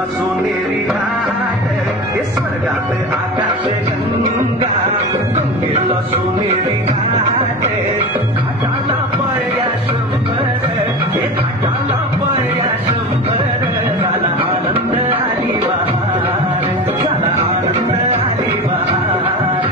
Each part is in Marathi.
गंगेला सोनेरी घाट हे स्वर्गात आकाश गंगा गंगेला सोनेरी घाट घाटाला पळ्या शंभर हे घाटाला पळ्या शंभर झाला आनंद आली बहार झाला आनंद आली बहार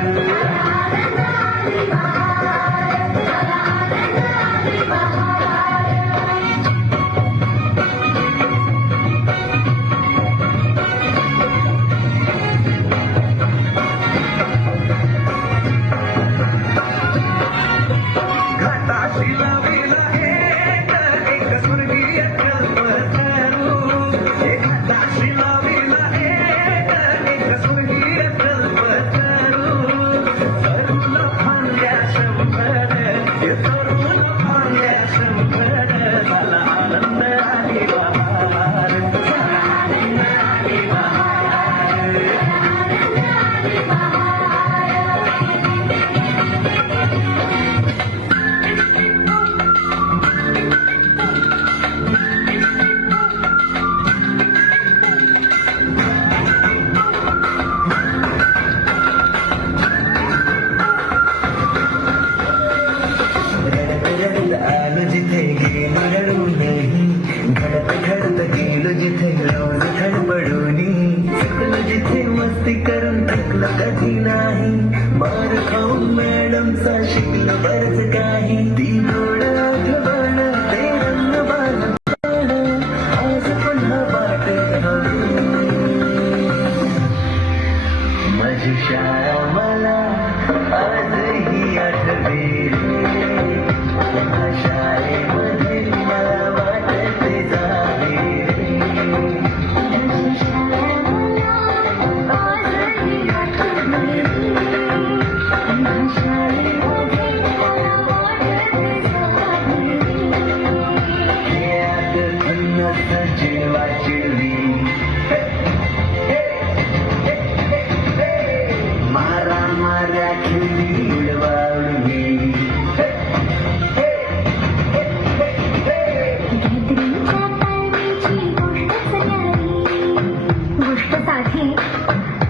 जिथे गेलो रडून घडत घडत गेलो जिथे रोज खडबडूनी चुकलो जिथे मस्ती करून थकलो कधी नाही मार खाऊन मॅडमचा शिकलो बरंच काही ती गोड आठवण ते रंग बाण आज पुन्हा वाटे माझी शाळा मला आजही आठवे शाळेमध्ये मला वाटते जावे जेवा चिडवी मारा मारा खेळी उडवा उडवी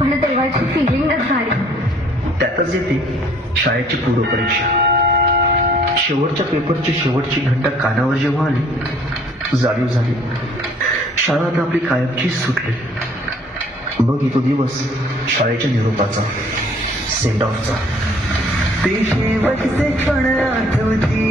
पण तेव्हाची फिलिंगच भारी. त्यातच येते शाळेची पूर्व परीक्षा. शेवटच्या पेपरची शेवटची घंटा कानावर जेव्हा आली जाणीव झाली शाळा आता आपली कायमची सुटली. बघ तो दिवस शाळेच्या निरोपाचा सेंड ऑफचा. ते शेवटचे क्षण आठवती